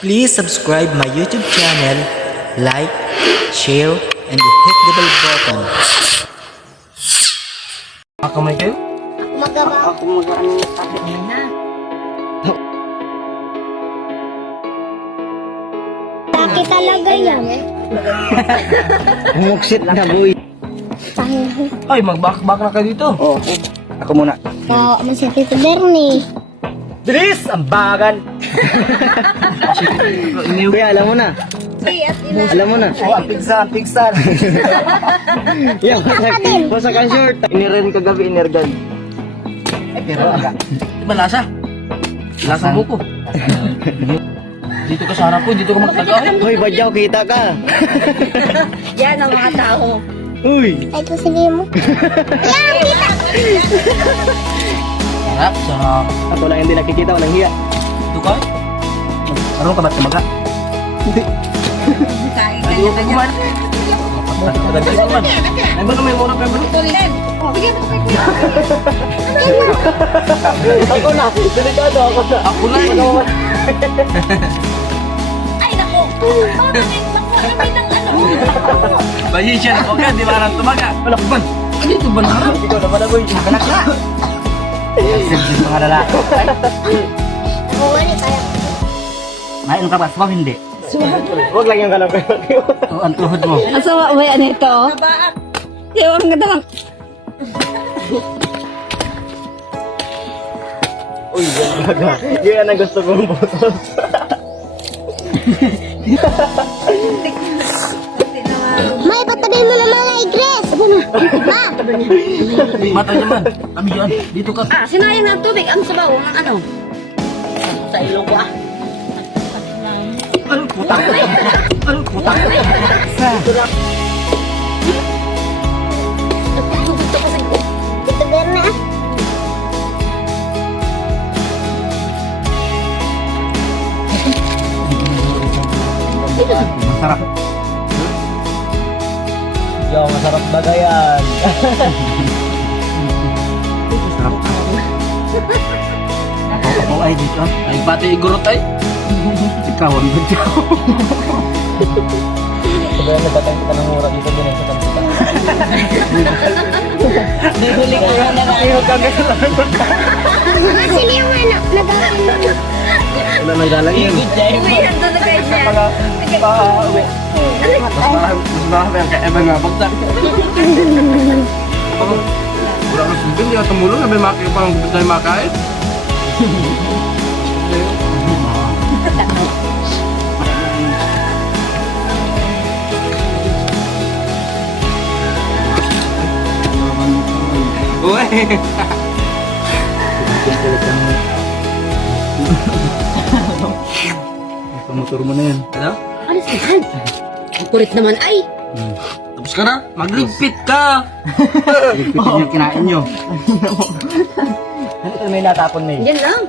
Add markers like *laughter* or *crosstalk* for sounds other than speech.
Please subscribe my YouTube channel, like, share, and hit the bell button. Kakamay kayo? Magaba. Ako yung sabi niya na. Laki talaga yan. Umuksit *laughs* na boy. Ay, mag-back-back na kayo dito. Oo. Ako muna. Kawa mo si Tito Bernie. Bilis! Ang bagal! *laughs* Kuya, alam mo na. Alam mo na. Oh, ang pigsa, ang pigsa. *laughs* Yan, pasak, pasak ang short. Iniren kagabi, inergan. Eh, pero aga. Diba lasa? Lasa mo ko. dito ka sa harap ko, dito ka magtagaw. Hoy, badyaw, kita ka. *laughs* Yan ang mga tao. Uy! Ay, ko sige mo. Yan, kita. Sarap, sarap. Ako lang hindi nakikita, walang hiya. Ito ka? Ano ka ba't kumaga? Hindi. Kain ko kumain. Pagkaganda ko man. Ba may mura pa ba? Mo kay Ako na. Delikado ako na. Ako na. Ay, naku. Bakit? Naku, kami ng ano. Bayi siya. Ka, di ba nang tumaga? Wala ko ban. Ano ito ban harap? Hindi ko naman ako yung kanak na. Sige, mga lalaki. Kaya. Main ka ba? Swag hindi. Huwag lang yung kalang kayo. Ang tuhod mo. Ang sawa ba yan ito? Yung ang ganda lang. Uy, yan baga. Yan ang gusto kong botos. May, patabi mo naman ay dress. Ma, Mata naman. Kami dyan. Dito ka. Ah, sinayang ng tubig. Ang sabaw ng ano? Sa ilong ko putang? Putang? Yo, masarap. *laughs* Ay dito. Ay, pati igurot ay. *laughs* Ikaw ang dito. Sabi na batang kita ng mura dito din sa kansita. Bibili ko na lang. Mga sila yung ano, mo. Wala may dalang yun. May handa na kayo siya. Mga pa-uwi. Mas marami, mas kaya nga bagsak. Wala kang sundo, hindi ka tumulong, may pa lang tayo makain. Uwe! Motor mo na yan. Ano? Alis ka yan. Ang kulit naman ay. Tapos ka na, magligpit ka! Ligpitin yung kinain nyo. *laughs* Ano ito may natapon na Yan lang.